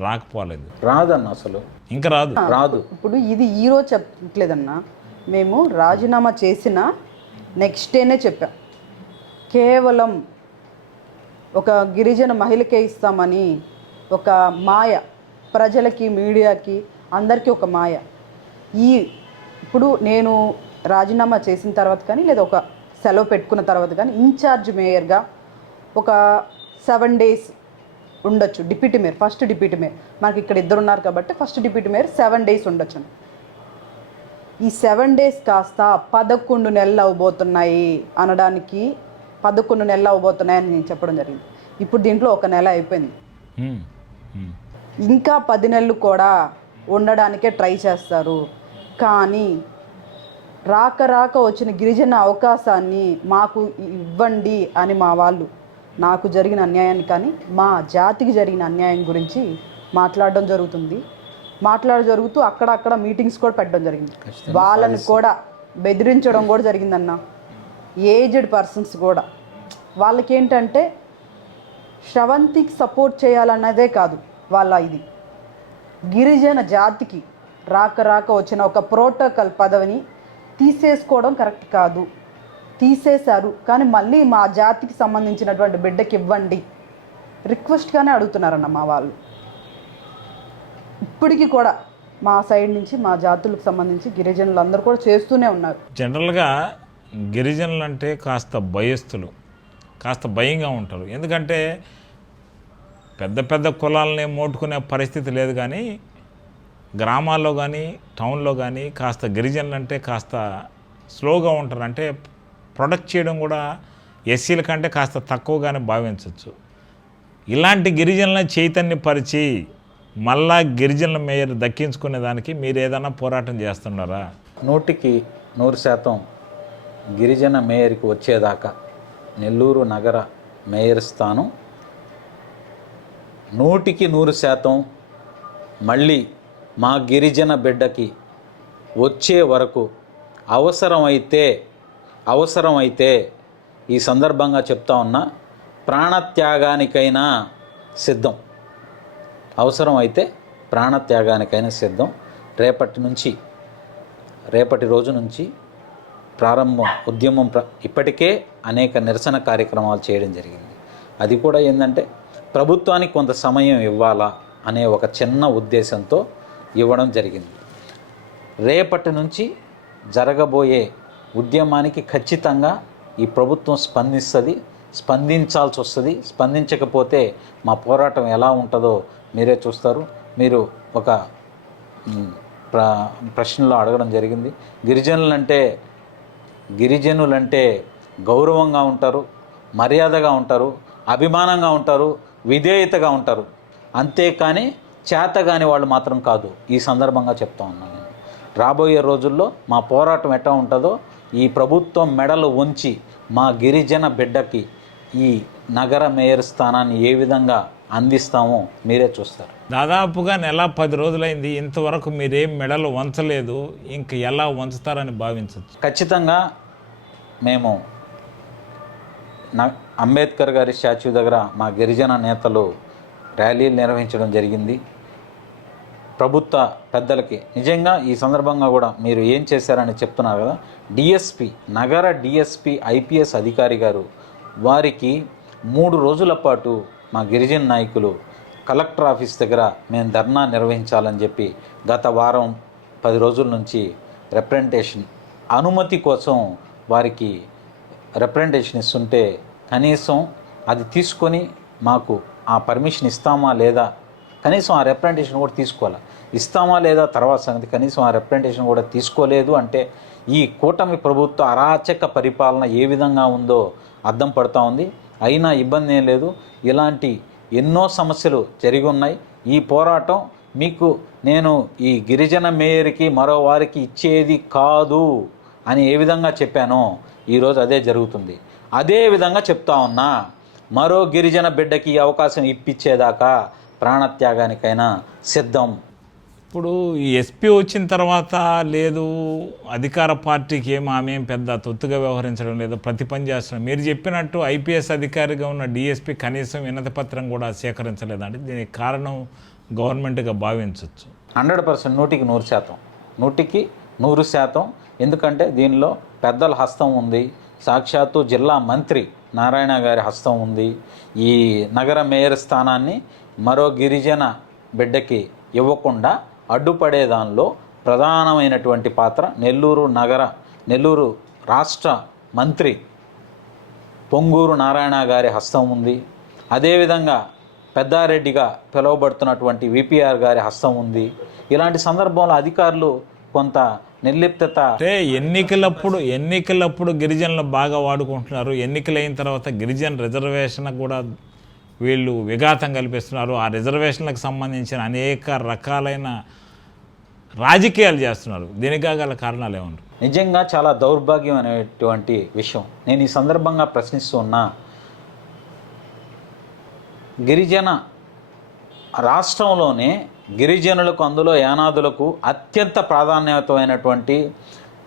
రాకపోలేదు? రాదన్న, అసలు ఇంకా రాదు. ఇప్పుడు ఇది ఈరోజు చెప్పట్లేదన్నా, మేము రాజీనామా చేసిన నెక్స్ట్ డేనే చెప్పాం. కేవలం ఒక గిరిజన మహిళకే ఇస్తామని ఒక మాయ, ప్రజలకి మీడియాకి అందరికీ ఒక మాయ. ఇప్పుడు నేను రాజీనామా చేసిన తర్వాత కానీ లేదా ఒక సెలవు పెట్టుకున్న తర్వాత కానీ ఇన్ఛార్జ్ మేయర్గా ఒక 7 days ఉండొచ్చు. Deputy mayor, first deputy mayor, మనకి ఇక్కడ 2 ఉన్నారు కాబట్టి ఫస్ట్ డిప్యూటీ మేయర్ 7 days ఉండొచ్చు. ఈ 7 days కాస్త 11 నెలలు అవబోతున్నాయి అనడానికి 11 నెలలు అవబోతున్నాయని నేను చెప్పడం జరిగింది. ఇప్పుడు దీంట్లో 1 నెల అయిపోయింది. ఇంకా 10 నెలలు కూడా ఉండడానికే ట్రై చేస్తారు. కానీ రాక వచ్చిన గిరిజన అవకాశాన్ని మాకు ఇవ్వండి అని మా వాళ్ళు నాకు జరిగిన అన్యాయాన్ని కానీ మా జాతికి జరిగిన అన్యాయం గురించి మాట్లాడడం జరుగుతూ అక్కడక్కడ మీటింగ్స్ కూడా పెట్టడం జరిగింది. వాళ్ళని కూడా బెదిరించడం కూడా జరిగిందన్న. ఏజ్డ్ పర్సన్స్ కూడా వాళ్ళకి ఏంటంటే శ్రవంతికి సపోర్ట్ చేయాలన్నదే కాదు వాళ్ళ ఇది, గిరిజన జాతికి రాక వచ్చిన ఒక ప్రోటోకాల్ పదవిని తీసేసుకోవడం కరెక్ట్ కాదు. తీసేశారు కానీ మళ్ళీ మా జాతికి సంబంధించినటువంటి బిడ్డకి ఇవ్వండి రిక్వెస్ట్గానే అడుగుతున్నారన్న మా వాళ్ళు. ఇప్పటికీ కూడా మా సైడ్ నుంచి మా జాతులకు సంబంధించి గిరిజనులు అందరూ కూడా చేస్తూనే ఉన్నారు. జనరల్గా గిరిజనులు అంటే కాస్త భయస్థులు, కాస్త భయంగా ఉంటారు. ఎందుకంటే పెద్ద కులాలని మోటుకునే పరిస్థితి లేదు. కానీ గ్రామాల్లో కానీ టౌన్లో కానీ కాస్త గిరిజనులు అంటే కాస్త స్లోగా ఉంటారు. అంటే ప్రొడక్ట్ చేయడం కూడా ఎస్సీల కంటే కాస్త తక్కువగానే భావించవచ్చు. ఇలాంటి గిరిజనులను చైతన్యపరిచి మళ్ళా గిరిజనుల మేయర్ దక్కించుకునే దానికి మీరు ఏదైనా పోరాటం చేస్తున్నారా? 100% గిరిజన మేయర్కి వచ్చేదాకా నెల్లూరు నగర మేయర్ స్థానం 100% మళ్ళీ మా గిరిజన బిడ్డకి వచ్చే వరకు అవసరమైతే ఈ సందర్భంగా చెప్తా ఉన్నా ప్రాణత్యాగానికైనా సిద్ధం. అవసరమైతే ప్రాణత్యాగానికైనా సిద్ధం. రేపటి రోజు నుంచి ఉద్యమం ఇప్పటికే అనేక నిరసన కార్యక్రమాలు చేయడం జరిగింది. అది కూడా ఏంటంటే ప్రభుత్వానికి కొంత సమయం ఇవ్వాలా అనే ఒక చిన్న ఉద్దేశంతో ఇవ్వడం జరిగింది. రేపటి నుంచి జరగబోయే ఉద్యమానికి ఖచ్చితంగా ఈ ప్రభుత్వం స్పందించాల్సి వస్తుంది. స్పందించకపోతే మా పోరాటం ఎలా ఉంటుందో మీరే చూస్తారు. మీరు ఒక ప్రశ్నలో అడగడం జరిగింది. గిరిజనులంటే గౌరవంగా ఉంటారు, మర్యాదగా ఉంటారు, అభిమానంగా ఉంటారు, విధేయతగా ఉంటారు. అంతేకాని చేతగాని వాళ్ళు మాత్రం కాదు. ఈ సందర్భంగా చెప్తా ఉన్నాను నేను. రాబోయే రోజుల్లో మా పోరాటం ఎట్లా ఉంటుందో ఈ ప్రభుత్వం మెడలు వంచి మా గిరిజన బిడ్డకి ఈ నగర మేయర్ స్థానాన్ని ఏ విధంగా అందిస్తామో మీరే చూస్తారు. దాదాపుగా నెల 10 రోజులైంది, ఇంతవరకు మీరేం మెడలు వంచలేదు. ఇంక ఎలా వంచుతారని భావించవచ్చు? ఖచ్చితంగా మేము అంబేద్కర్ గారి స్టాచ్యూ దగ్గర మా గిరిజన నేతలు ర్యాలీలు నిర్వహించడం జరిగింది. ప్రభుత్వ పెద్దలకి నిజంగా ఈ సందర్భంగా కూడా మీరు ఏం చేశారని చెప్తున్నారు కదా, నగర డిఎస్పి ఐపీఎస్ అధికారి గారు వారికి 3 రోజుల పాటు మా గిరిజన నాయకులు కలెక్టర్ ఆఫీస్ దగ్గర మేము ధర్నా నిర్వహించాలని చెప్పి గత వారం 10 రోజుల నుంచి రిప్రజెంటేషన్ అనుమతి కోసం వారికి రిప్రజెంటేషన్ ఇస్తుంటే కనీసం అది తీసుకొని మాకు ఆ పర్మిషన్ ఇస్తామా లేదా, కనీసం ఆ రిప్రజెంటేషన్ కూడా తీసుకోవాలి. ఇస్తామా లేదా తర్వాత సంగతి, కనీసం ఆ రిప్రజెంటేషన్ కూడా తీసుకోలేదు అంటే ఈ కూటమి ప్రభుత్వ అరాచక పరిపాలన ఏ విధంగా ఉందో అర్థం పడుతూ ఉంది. అయినా ఇబ్బంది ఏం లేదు. ఇలాంటి ఎన్నో సమస్యలు జరిగి ఉన్నాయి. ఈ పోరాటం మీకు నేను ఈ గిరిజన మేయర్కి మరో వారికి ఇచ్చేది కాదు అని ఏ విధంగా చెప్పానో ఈరోజు అదే జరుగుతుంది. అదే విధంగా చెప్తా ఉన్నా, మరో గిరిజన బిడ్డకి ఈ అవకాశం ఇప్పించేదాకా ప్రాణత్యాగానికైనా సిద్ధం. ఇప్పుడు ఈ ఎస్పీ వచ్చిన తర్వాత లేదు అధికార పార్టీకి ఆమె పెద్ద తొత్తుగా వ్యవహరించడం లేదు, ప్రతి పని చేస్తున్నాం. మీరు చెప్పినట్టు ఐపీఎస్ అధికారిగా ఉన్న డిఎస్పీ కనీసం వినతి పత్రం కూడా సేకరించలేదంటే దీనికి కారణం గవర్నమెంట్గా భావించవచ్చు. 100%, 100%, 100%. ఎందుకంటే దీనిలో పెద్దల హస్తం ఉంది. సాక్షాత్తు జిల్లా మంత్రి నారాయణ గారి హస్తం ఉంది. ఈ నగర మేయర్ స్థానాన్ని మరో గిరిజన బిడ్డకి ఇవ్వకుండా అడ్డుపడే దానిలో ప్రధానమైనటువంటి పాత్ర నెల్లూరు రాష్ట్ర మంత్రి పొంగూరు నారాయణ గారి హస్తం ఉంది. అదేవిధంగా పెద్దారెడ్డిగా పిలువబడుతున్నటువంటి విపిఆర్ గారి హస్తం ఉంది. ఇలాంటి సందర్భంలో అధికారులు కొంత నిర్లిప్తత, అంటే ఎన్నికలప్పుడు గిరిజనులు బాగా వాడుకుంటున్నారు, ఎన్నికలైన తర్వాత గిరిజన రిజర్వేషన్ కూడా వీళ్ళు విఘాతం కల్పిస్తున్నారు. ఆ రిజర్వేషన్లకు సంబంధించిన అనేక రకాలైన రాజకీయాలు చేస్తున్నారు. దీనికి గల కారణాలు ఏమన్నారు? నిజంగా చాలా దౌర్భాగ్యం అనేటువంటి విషయం. నేను ఈ సందర్భంగా ప్రశ్నిస్తూ ఉన్నా, గిరిజన రాష్ట్రంలోనే గిరిజనులకు అందులో యానాదులకు అత్యంత ప్రాధాన్యతమైనటువంటి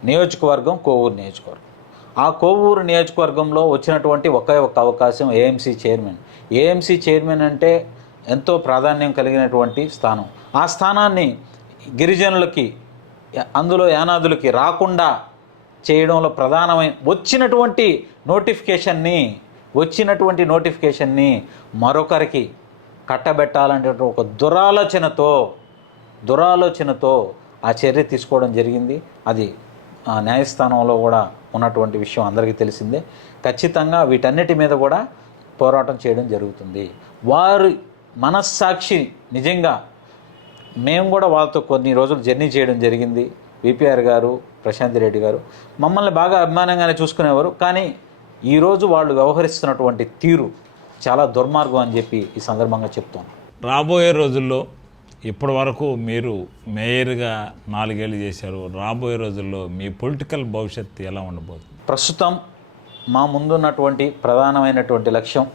నియోజకవర్గం కోవూరు నియోజకవర్గం. ఆ కోవూరు నియోజకవర్గంలో వచ్చినటువంటి ఒకే ఒక అవకాశం ఏఎంసీ చైర్మన్ అంటే ఎంతో ప్రాధాన్యం కలిగినటువంటి స్థానం. ఆ స్థానాన్ని గిరిజనులకి అందులో యానాదులకి రాకుండా చేయడంలో ప్రధానమైన వచ్చినటువంటి నోటిఫికేషన్ని మరొకరికి కట్టబెట్టాలంటే ఒక దురాలోచనతో ఆ చర్య తీసుకోవడం జరిగింది. అది న్యాయస్థానంలో కూడా ఉన్నటువంటి విషయం అందరికీ తెలిసిందే. ఖచ్చితంగా వీటన్నిటి మీద కూడా పోరాటం చేయడం జరుగుతుంది. వారి మనస్సాక్షి నిజంగా మేము కూడా వాళ్ళతో కొన్ని రోజులు జర్నీ చేయడం జరిగింది. విపిఆర్ గారు, ప్రశాంత్ రెడ్డి గారు మమ్మల్ని బాగా అభిమానంగానే చూసుకునేవారు. కానీ ఈరోజు వాళ్ళు వ్యవహరిస్తున్నటువంటి తీరు చాలా దుర్మార్గం అని చెప్పి ఈ సందర్భంగా చెప్తాను. రాబోయే రోజుల్లో ఇప్పటి వరకు మీరు మేయర్గా 4 ఏళ్ళు చేశారు. రాబోయే రోజుల్లో మీ పొలిటికల్ భవిష్యత్తు ఎలా ఉండబోతుంది? ప్రస్తుతం మా ముందున్నటువంటి ప్రధానమైనటువంటి లక్ష్యం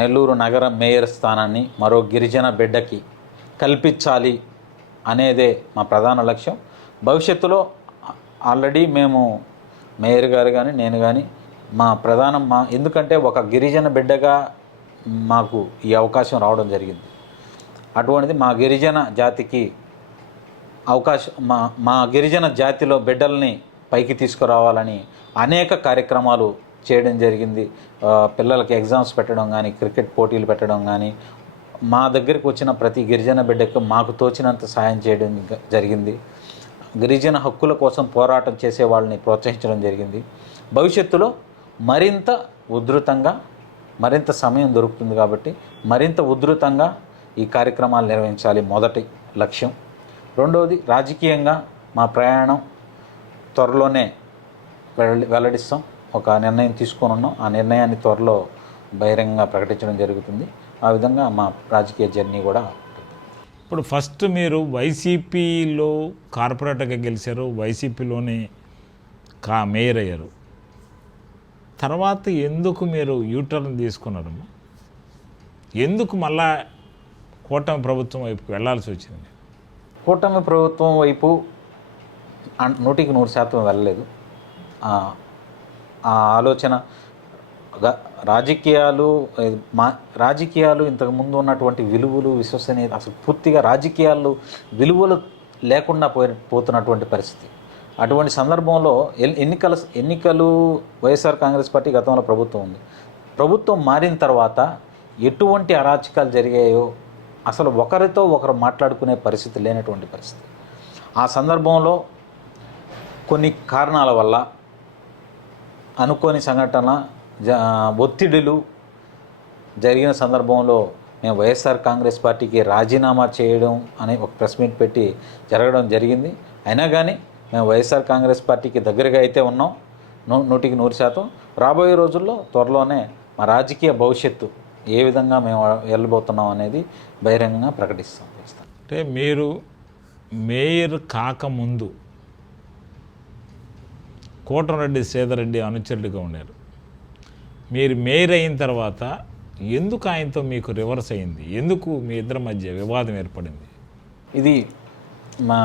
నెల్లూరు నగర మేయర్ స్థానాన్ని మరో గిరిజన బిడ్డకి కల్పించాలి అనేదే మా ప్రధాన లక్ష్యం. భవిష్యత్తులో ఆల్రెడీ మేము మేయర్ గారు కానీ నేను కానీ ఎందుకంటే ఒక గిరిజన బిడ్డగా మాకు ఈ అవకాశం రావడం జరిగింది. అటువంటిది మా గిరిజన జాతికి మా గిరిజన జాతిలో బిడ్డల్ని పైకి తీసుకురావాలని అనేక కార్యక్రమాలు చేయడం జరిగింది. పిల్లలకి ఎగ్జామ్స్ పెట్టడం కానీ, క్రికెట్ పోటీలు పెట్టడం కానీ, మా దగ్గరికి వచ్చిన ప్రతి గిరిజన బిడ్డకు మాకు తోచినంత సాయం చేయడం జరిగింది. గిరిజన హక్కుల కోసం పోరాటం చేసే వాళ్ళని ప్రోత్సహించడం జరిగింది. భవిష్యత్తులో మరింత ఉధృతంగా, మరింత సమయం దొరుకుతుంది కాబట్టి మరింత ఉధృతంగా ఈ కార్యక్రమాలు నిర్వహించాలి మొదటి లక్ష్యం. రెండవది, రాజకీయంగా మా ప్రయాణం త్వరలోనే వెల్లడిస్తాం. ఒక నిర్ణయం తీసుకొని ఉన్నాం. ఆ నిర్ణయాన్ని త్వరలో బహిరంగంగా ప్రకటించడం జరుగుతుంది. ఆ విధంగా మా రాజకీయ జర్నీ కూడా. ఇప్పుడు ఫస్ట్ మీరు వైసీపీలో కార్పొరేటర్గా గెలిచారు, వైసీపీలోనే మేయర్ అయ్యారు. తర్వాత ఎందుకు మీరు యూటర్న్ తీసుకున్నారు? ఎందుకు మళ్ళా కూటమి ప్రభుత్వం వైపుకి వెళ్ళాల్సి వచ్చింది? కూటమి ప్రభుత్వం వైపు 100% వెళ్ళలేదు. ఆ ఆలోచన రాజకీయాలు ఇంతకుముందు ఉన్నటువంటి విలువలు, విశ్వసనీయత, అసలు పూర్తిగా రాజకీయాల్లో విలువలు లేకుండా పోతున్నటువంటి పరిస్థితి. అటువంటి సందర్భంలో ఎన్నికలు వైఎస్ఆర్ కాంగ్రెస్ పార్టీ గతంలో ప్రభుత్వం ఉంది. ప్రభుత్వం మారిన తర్వాత ఎటువంటి అరాచకాలు జరిగాయో అసలు ఒకరితో ఒకరు మాట్లాడుకునే పరిస్థితి లేనటువంటి పరిస్థితి. ఆ సందర్భంలో కొన్ని కారణాల వల్ల అనుకోని సంఘటన, ఒత్తిడులు జరిగిన సందర్భంలో మేము వైఎస్ఆర్ కాంగ్రెస్ పార్టీకి రాజీనామా చేయడం అనే ఒక ప్రెస్ మీట్ పెట్టి జరగడం జరిగింది. అయినా కానీ మేము వైఎస్ఆర్ కాంగ్రెస్ పార్టీకి దగ్గరగా అయితే ఉన్నాం 100%. రాబోయే రోజుల్లో త్వరలోనే మా రాజకీయ భవిష్యత్తు ఏ విధంగా మేము వెళ్ళబోతున్నాం అనేది బహిరంగంగా ప్రకటిస్తాం. అంటే మీరు మేయర్ కాకముందు కోటమిరెడ్డి శ్రీధర్రెడ్డి అనుచరుడిగా ఉన్నారు. మీరు మేయర్ అయిన తర్వాత ఎందుకు ఆయనతో మీకు రివర్స్ అయింది? ఎందుకు మీ ఇద్దరి మధ్య వివాదం ఏర్పడింది? ఇది మా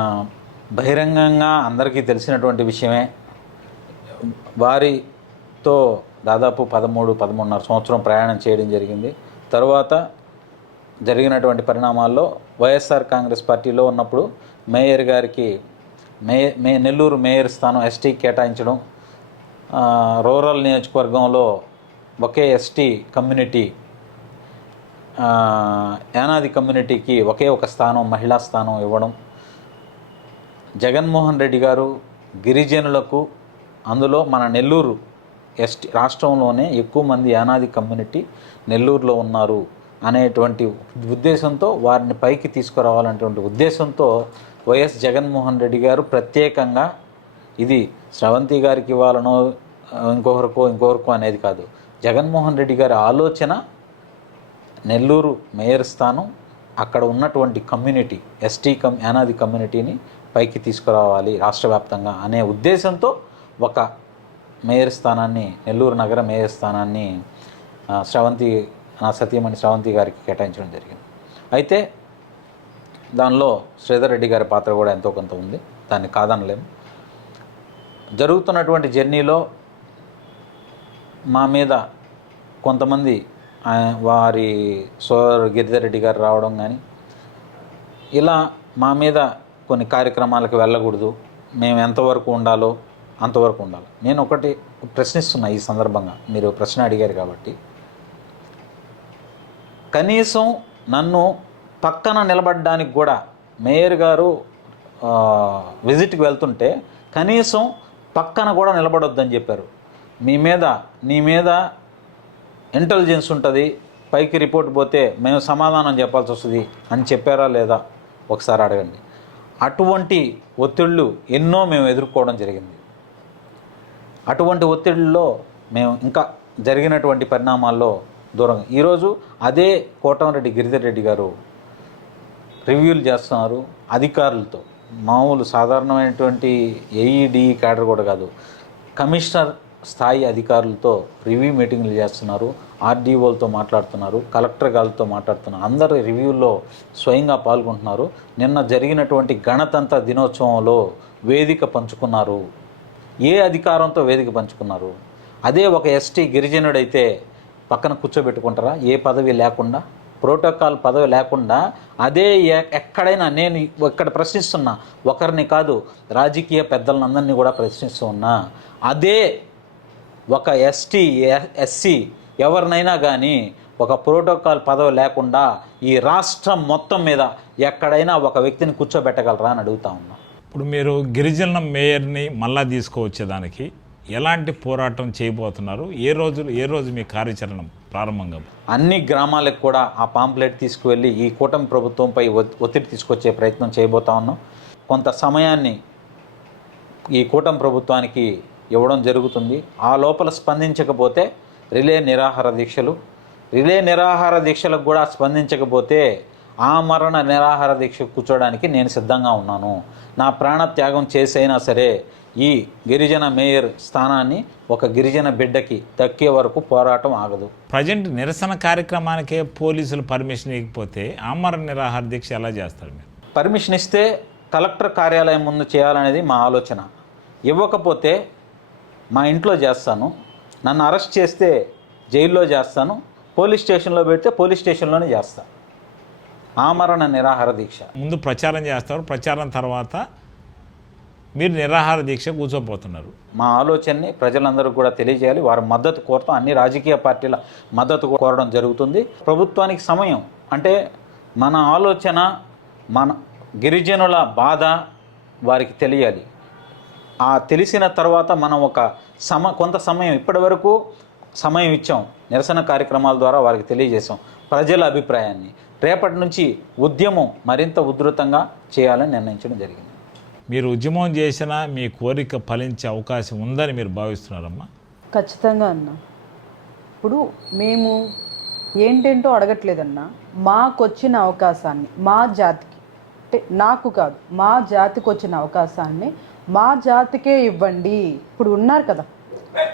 బహిరంగంగా అందరికీ తెలిసినటువంటి విషయమే. వారితో దాదాపు 13-13.5 సంవత్సరం ప్రయాణం చేయడం జరిగింది. తరువాత జరిగినటువంటి పరిణామాల్లో వైఎస్ఆర్ కాంగ్రెస్ పార్టీలో ఉన్నప్పుడు మేయర్ గారికి నెల్లూరు మేయర్ స్థానం ఎస్టీ కేటాయించడం, రూరల్ నియోజకవర్గంలో ఒకే ఎస్టీ కమ్యూనిటీ, యానాది కమ్యూనిటీకి ఒకే ఒక స్థానం, మహిళా స్థానం ఇవ్వడం, జగన్మోహన్ రెడ్డి గారు గిరిజనులకు, అందులో మన నెల్లూరు ఎస్టీ రాష్ట్రంలోనే ఎక్కువ మంది యానాది కమ్యూనిటీ నెల్లూరులో ఉన్నారు అనేటువంటి ఉద్దేశంతో, వారిని పైకి తీసుకురావాలనేటువంటి ఉద్దేశంతో వైఎస్ జగన్మోహన్ రెడ్డి గారు ప్రత్యేకంగా, ఇది స్రవంతి గారికి ఇవ్వాలనో ఇంకొకరికో అనేది కాదు, జగన్మోహన్ రెడ్డి గారి ఆలోచన నెల్లూరు మేయర్ స్థానం, అక్కడ ఉన్నటువంటి కమ్యూనిటీ యానాది కమ్యూనిటీని పైకి తీసుకురావాలి రాష్ట్ర వ్యాప్తంగా అనే ఉద్దేశంతో ఒక మేయర్ స్థానాన్ని, నెల్లూరు నగర మేయర్ స్థానాన్ని నా సతీమణి స్రవంతి గారికి కేటాయించడం జరిగింది. అయితే దానిలో శ్రీధర్ రెడ్డి గారి పాత్ర కూడా ఎంతో కొంత ఉంది, దాన్ని కాదనలేము. జరుగుతున్నటువంటి జర్నీలో మా మీద కొంతమంది వారి సోదరు గిరిధర్ రెడ్డి గారు రావడం కానీ, ఇలా మా మీద కొన్ని కార్యక్రమాలకు వెళ్ళకూడదు, మేము ఎంతవరకు ఉండాలో అంతవరకు ఉండాలి. నేను ఒకటి ప్రశ్నిస్తున్నా ఈ సందర్భంగా, మీరు ప్రశ్న అడిగారు కాబట్టి, కనీసం నన్ను పక్కన నిలబడడానికి కూడా మేయర్ గారు విజిట్కి వెళ్తుంటే కనీసం పక్కన కూడా నిలబడొద్దని చెప్పారు. నీ మీద ఇంటెలిజెన్స్ ఉంటుంది, పైకి రిపోర్ట్ పోతే మేము సమాధానం చెప్పాల్సి వస్తుంది అని చెప్పారా లేదా ఒకసారి అడగండి. అటువంటి ఒత్తిళ్ళు ఎన్నో మేము ఎదుర్కోవడం జరిగింది. అటువంటి ఒత్తిళ్ళలో మేము ఇంకా జరిగినటువంటి పరిణామాల్లో దూరంగా, ఈరోజు అదే కోటమిరెడ్డి గిరిధర్ రెడ్డి గారు రివ్యూలు చేస్తున్నారు అధికారులతో, మామూలు సాధారణమైనటువంటి ఏఈడి క్యాడర్ కూడా కాదు, కమిషనర్ స్థాయి అధికారులతో రివ్యూ మీటింగ్లు చేస్తున్నారు, ఆర్డీఓలతో మాట్లాడుతున్నారు, కలెక్టర్ గారితో మాట్లాడుతున్నారు. అందరు రివ్యూల్లో స్వయంగా పాల్గొంటున్నారు. నిన్న జరిగినటువంటి గణతంత్ర దినోత్సవంలో వేదిక పంచుకున్నారు. ఏ అధికారంతో వేదిక పంచుకున్నారు? అదే ఒక ఎస్టీ గిరిజనుడైతే పక్కన కూర్చోబెట్టుకుంటారా? ఏ పదవి లేకుండా, ప్రోటోకాల్ పదవి లేకుండా. అదే ఎక్కడైనా నేను ఇక్కడ ప్రశ్నిస్తున్నా, ఒకరిని కాదు రాజకీయ పెద్దలందరినీ కూడా ప్రశ్నిస్తూ ఉన్నా. అదే ఒక ఎస్టీ ఎస్సీ ఎవరినైనా కానీ ఒక ప్రోటోకాల్ పదవి లేకుండా ఈ రాష్ట్రం మొత్తం మీద ఎక్కడైనా ఒక వ్యక్తిని కూర్చోబెట్టగలరా అని అడుగుతా ఉన్నా. ఇప్పుడు మీరు గిరిజన మేయర్ని మళ్ళా తీసుకువచ్చేదానికి ఎలాంటి పోరాటం చేయబోతున్నారు? ఏ రోజు మీ కార్యాచరణ ప్రారంభంగా? అన్ని గ్రామాలకు కూడా ఆ పాంప్లెట్ తీసుకువెళ్ళి ఈ కూటమి ప్రభుత్వంపై ఒత్తిడి తీసుకొచ్చే ప్రయత్నం చేయబోతా ఉన్నాం. కొంత సమయాన్ని ఈ కూటమి ప్రభుత్వానికి ఇవ్వడం జరుగుతుంది. ఆ లోపల స్పందించకపోతే రిలే నిరాహార దీక్షలకు కూడా స్పందించకపోతే ఆమరణ నిరాహార దీక్ష కూర్చోడానికి నేను సిద్ధంగా ఉన్నాను. నా ప్రాణత్యాగం చేసైనా సరే ఈ గిరిజన మేయర్ స్థానాన్ని ఒక గిరిజన బిడ్డకి దక్కే వరకు పోరాటం ఆగదు. ప్రజెంట్ నిరసన కార్యక్రమానికే పోలీసులు పర్మిషన్ ఇవ్వకపోతే ఆమరణ నిరాహార దీక్ష ఎలా చేస్తారు మీరు? పర్మిషన్ ఇస్తే కలెక్టర్ కార్యాలయం ముందు చేయాలనేది మా ఆలోచన. ఇవ్వకపోతే మా ఇంట్లో చేస్తాను, నన్ను అరెస్ట్ చేస్తే జైల్లో చేస్తాను, పోలీస్ స్టేషన్లో పెడితే పోలీస్ స్టేషన్లోనే చేస్తాను. ఆమరణ నిరాహార దీక్ష ముందు ప్రచారం చేస్తారు, ప్రచారం తర్వాత మీరు నిరాహార దీక్ష కూర్చోబోతున్నారు. మా ఆలోచనని ప్రజలందరూ కూడా తెలియజేయాలి. వారి మద్దతు కోరుతాం. అన్ని రాజకీయ పార్టీల మద్దతు కోరడం జరుగుతుంది. ప్రభుత్వానికి సమయం అంటే మన ఆలోచన, మన గిరిజనుల బాధ వారికి తెలియాలి. ఆ తెలిసిన తర్వాత మనం ఒక కొంత సమయం ఇప్పటి వరకు సమయం ఇచ్చాం. నిరసన కార్యక్రమాల ద్వారా వారికి తెలియజేసాం ప్రజల అభిప్రాయాన్ని. రేపటి నుంచి ఉద్యమం మరింత ఉధృతంగా చేయాలని నిర్ణయించడం జరిగింది. మీరు ఉద్యమం చేసినా మీ కోరిక ఫలించే అవకాశం ఉందని మీరు భావిస్తున్నారమ్మా? ఖచ్చితంగా అన్న. ఇప్పుడు మేము ఏంటేంటో అడగట్లేదన్నా, మాకు వచ్చిన అవకాశాన్ని మా జాతికి, అంటే నాకు కాదు మా జాతికి వచ్చిన అవకాశాన్ని మా జాతికే ఇవ్వండి. ఇప్పుడు ఉన్నారు కదా,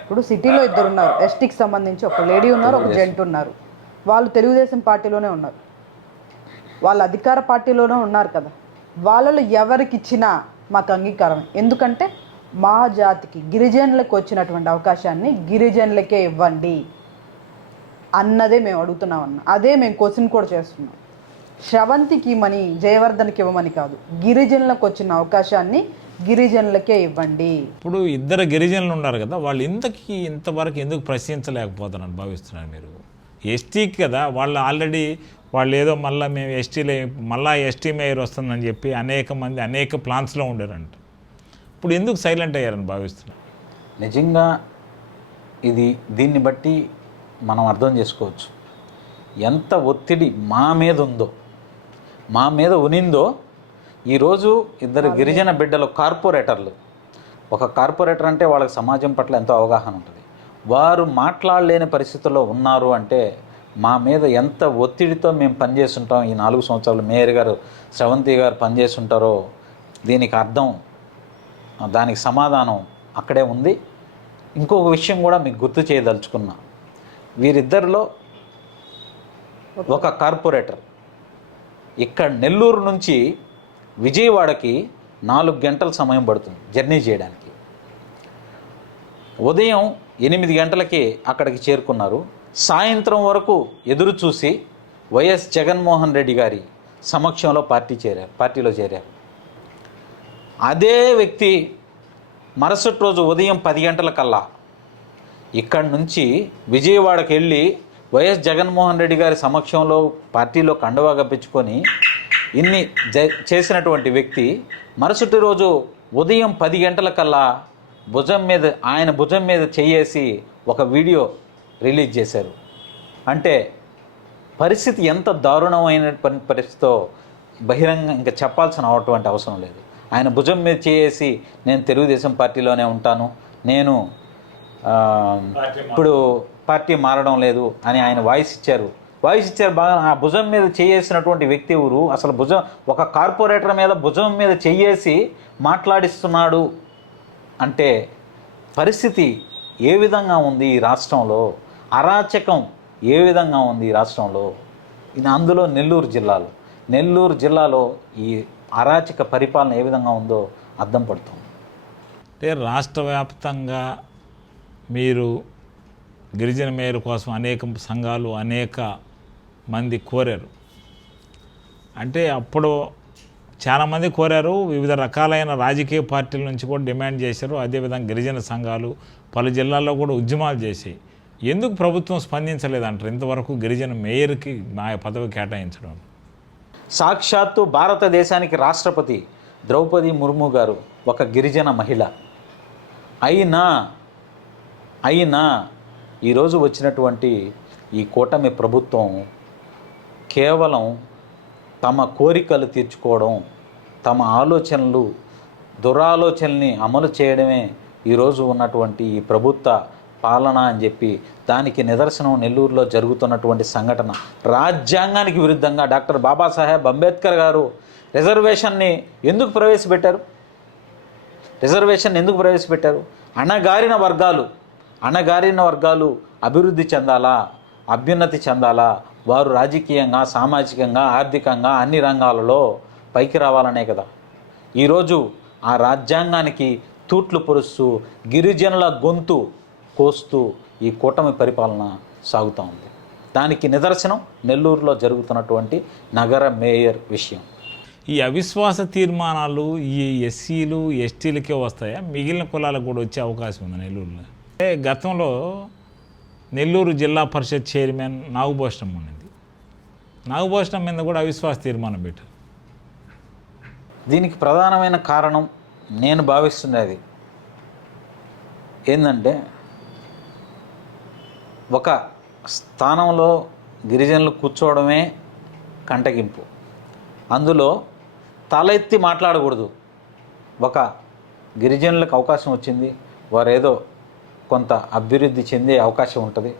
ఇప్పుడు సిటీలో ఇద్దరు ఉన్నారు, ఎస్టీకి సంబంధించి ఒక లేడీ ఉన్నారు, ఒక జెంట్ ఉన్నారు. వాళ్ళు తెలుగుదేశం పార్టీలోనే ఉన్నారు, వాళ్ళ అధికార పార్టీలోనే ఉన్నారు కదా. వాళ్ళలో ఎవరికి ఇచ్చినా మాకు అంగీకారమే. ఎందుకంటే మా జాతికి గిరిజనులకు వచ్చినటువంటి అవకాశాన్ని గిరిజనులకే ఇవ్వండి అన్నదే మేము అడుగుతున్నామన్న. అదే మేము క్వశ్చన్ కూడా చేస్తున్నాం. శ్రవంతికి ఇవ్వమని, జయవర్ధన్కి ఇవ్వమని కాదు, గిరిజనులకు వచ్చిన అవకాశాన్ని గిరిజనులకే ఇవ్వండి. ఇప్పుడు ఇద్దరు గిరిజనులు ఉన్నారు కదా, వాళ్ళు ఇంతవరకు ఎందుకు ప్రశ్నించలేకపోతారని భావిస్తున్నారు మీరు? ఎస్టీకి కదా వాళ్ళు ఆల్రెడీ వాళ్ళు ఏదో మళ్ళీ మేము ఎస్టీ మేయర్ వస్తుందని చెప్పి అనేక ప్లాన్స్లో ఉండారంట. ఇప్పుడు ఎందుకు సైలెంట్ అయ్యారని భావిస్తున్నారు? నిజంగా దీన్ని బట్టి మనం అర్థం చేసుకోవచ్చు ఎంత ఒత్తిడి మా మీద ఉందో, మా మీద ఉనిందో. ఈరోజు ఇద్దరు గిరిజన బిడ్డలు కార్పొరేటర్లు, ఒక కార్పొరేటర్ అంటే వాళ్ళకి సమాజం పట్ల ఎంతో అవగాహన ఉంటుంది, వారు మాట్లాడలేని పరిస్థితుల్లో ఉన్నారు అంటే మా మీద ఎంత ఒత్తిడితో మేము పనిచేస్తుంటాం. ఈ 4 సంవత్సరాలు మేయర్ గారు శ్రవంతి గారు పనిచేస్తుంటారో దీనికి అర్థం, దానికి సమాధానం అక్కడే ఉంది. ఇంకొక విషయం కూడా మీకు గుర్తు చేయదలుచుకున్నా. వీరిద్దరిలో ఒక కార్పొరేటర్ ఇక్కడ నెల్లూరు నుంచి విజయవాడకి 4 గంటల సమయం పడుతుంది జర్నీ చేయడానికి. ఉదయం 8 గంటలకి అక్కడికి చేరుకున్నారు. సాయంత్రం వరకు ఎదురు చూసి వైఎస్ జగన్మోహన్ రెడ్డి గారి సమక్షంలో పార్టీలో చేరారు. అదే వ్యక్తి మరుసటి రోజు ఉదయం 10 గంటలకల్లా ఇక్కడి నుంచి విజయవాడకి వెళ్ళి వైఎస్ జగన్మోహన్ రెడ్డి గారి సమక్షంలో పార్టీలో కండువా కప్పించుకొని ఇన్ని చేసినటువంటి వ్యక్తి మరుసటి రోజు ఉదయం 10 గంటలకల్లా ఆయన భుజం మీద చేయేసి ఒక వీడియో రిలీజ్ చేశారు. అంటే పరిస్థితి ఎంత దారుణమైన పరిస్థితితో బహిరంగ ఇంకా చెప్పాల్సిన అటువంటి అవసరం లేదు. ఆయన భుజం మీద చేసి నేను తెలుగుదేశం పార్టీలోనే ఉంటాను, నేను ఇప్పుడు పార్టీ మారడం లేదు అని ఆయన వాయిస్ ఇచ్చారు బాగా. ఆ భుజం మీద చేసినటువంటి వ్యక్తి ఎవరు? అసలు ఒక కార్పొరేటర్ మీద భుజం మీద చేసి మాట్లాడిస్తున్నాడు అంటే పరిస్థితి ఏ విధంగా ఉంది ఈ రాష్ట్రంలో, అరాచకం ఏ విధంగా ఉంది ఈ రాష్ట్రంలో, ఇది అందులో నెల్లూరు జిల్లాలో ఈ అరాచక పరిపాలన ఏ విధంగా ఉందో అర్థం పడుతుంది. అంటే రాష్ట్ర వ్యాప్తంగా మీరు గిరిజన మేయర్ కోసం అనేక సంఘాలు అనేక మంది కోరారు. అంటే అప్పుడు చాలామంది కోరారు, వివిధ రకాలైన రాజకీయ పార్టీల నుంచి కూడా డిమాండ్ చేశారు. అదేవిధంగా గిరిజన సంఘాలు పలు జిల్లాల్లో కూడా ఉద్యమాలు చేశాయి. ఎందుకు ప్రభుత్వం స్పందించలేదంటారు ఇంతవరకు గిరిజన మేయర్కి మా పదవి కేటాయించడం? సాక్షాత్తు భారతదేశానికి రాష్ట్రపతి ద్రౌపది ముర్ము గారు ఒక గిరిజన మహిళ అయినా ఈరోజు వచ్చినటువంటి ఈ కూటమి ప్రభుత్వం కేవలం తమ కోరికలు తీర్చుకోవడం, తమ దురాలోచనల్ని అమలు చేయడమే ఈరోజు ఉన్నటువంటి ఈ ప్రభుత్వ పాలన అని చెప్పి దానికి నిదర్శనం నెల్లూరులో జరుగుతున్నటువంటి సంఘటన. రాజ్యాంగానికి విరుద్ధంగా డాక్టర్ బాబాసాహెబ్ అంబేద్కర్ గారు రిజర్వేషన్ ఎందుకు ప్రవేశపెట్టారు? అణగారిన వర్గాలు అభివృద్ధి చెందాలా, అభ్యున్నతి చెందాలా, వారు రాజకీయంగా, సామాజికంగా, ఆర్థికంగా అన్ని రంగాలలో పైకి రావాలనే కదా. ఈరోజు ఆ రాజ్యాంగానికి తూట్లు పొరుస్తూ గిరిజనుల గొంతు కోస్తూ ఈ కూటమి పరిపాలన సాగుతూ ఉంది. దానికి నిదర్శనం నెల్లూరులో జరుగుతున్నటువంటి నగర మేయర్ విషయం. ఈ అవిశ్వాస తీర్మానాలు ఈ ఎస్సీలు ఎస్టీలకే వస్తాయా? మిగిలిన కులాలకు కూడా వచ్చే అవకాశం ఉంది నెల్లూరులో? గతంలో నెల్లూరు జిల్లా పరిషత్ చైర్మన్ నాగభూషణం ఉన్నది. నాగభూషణం మీద కూడా అవిశ్వాస తీర్మానం పెట్టారు. దీనికి ప్రధానమైన కారణం నేను భావిస్తున్నది ఏంటంటే, ఒక స్థానంలో గిరిజనులు కూర్చోవడమే కంటగింపు, అందులో తల ఎత్తి మాట్లాడకూడదు. ఒక గిరిజనులకు అవకాశం వచ్చింది, వారు ఏదో కొంత అభివృద్ధి చెందే అవకాశం ఉంటుంది.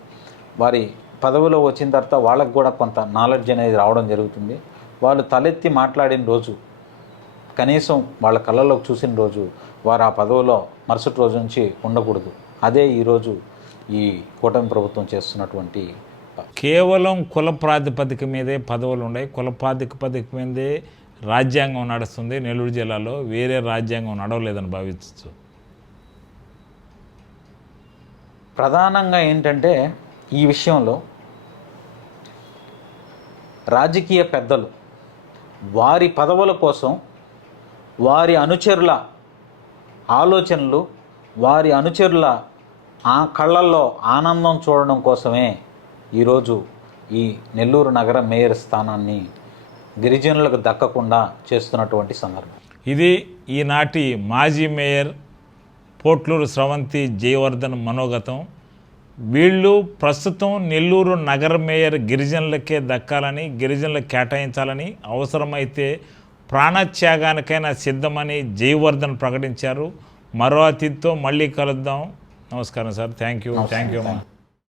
వారి పదవిలో వచ్చిన తర్వాత వాళ్ళకు కూడా కొంత నాలెడ్జ్ అనేది రావడం జరుగుతుంది. వాళ్ళు తలెత్తి మాట్లాడిన రోజు, కనీసం వాళ్ళ కళ్ళలోకి చూసిన రోజు, వారు ఆ పదవిలో మరుసటి రోజు నుంచి ఉండకూడదు. అదే ఈరోజు ఈ కూటమి ప్రభుత్వం చేస్తున్నటువంటి. కేవలం కుల ప్రాతిపదిక మీదే పదవులు ఉన్నాయి, కుల ప్రాతిపదిక మీదే రాజ్యాంగం నడుస్తుంది. నెల్లూరు జిల్లాలో వేరే రాజ్యాంగం నడవలేదని భావించవచ్చు. ప్రధానంగా ఏంటంటే, ఈ విషయంలో రాజకీయ పెద్దలు వారి పదవుల కోసం వారి అనుచరుల ఆలోచనలు, వారి అనుచరుల ఆ కళ్ళల్లో ఆనందం చూడడం కోసమే ఈరోజు ఈ నెల్లూరు నగర మేయర్ స్థానాన్ని గిరిజనులకు దక్కకుండా చేస్తున్నటువంటి సందర్భం. ఇది ఈనాటి మాజీ మేయర్ పోట్లూరు స్రవంతి జయవర్ధన్ మనోగతం. వీళ్ళు ప్రస్తుతం నెల్లూరు నగర మేయర్ గిరిజనులకే దక్కాలని, గిరిజనులకు కేటాయించాలని, అవసరమైతే ప్రాణత్యాగానికైనా సిద్ధమని జయవర్ధన్ ప్రకటించారు. మరో అతిథితో మళ్ళీ కలుద్దాం. నమస్కారం సార్. Thank you.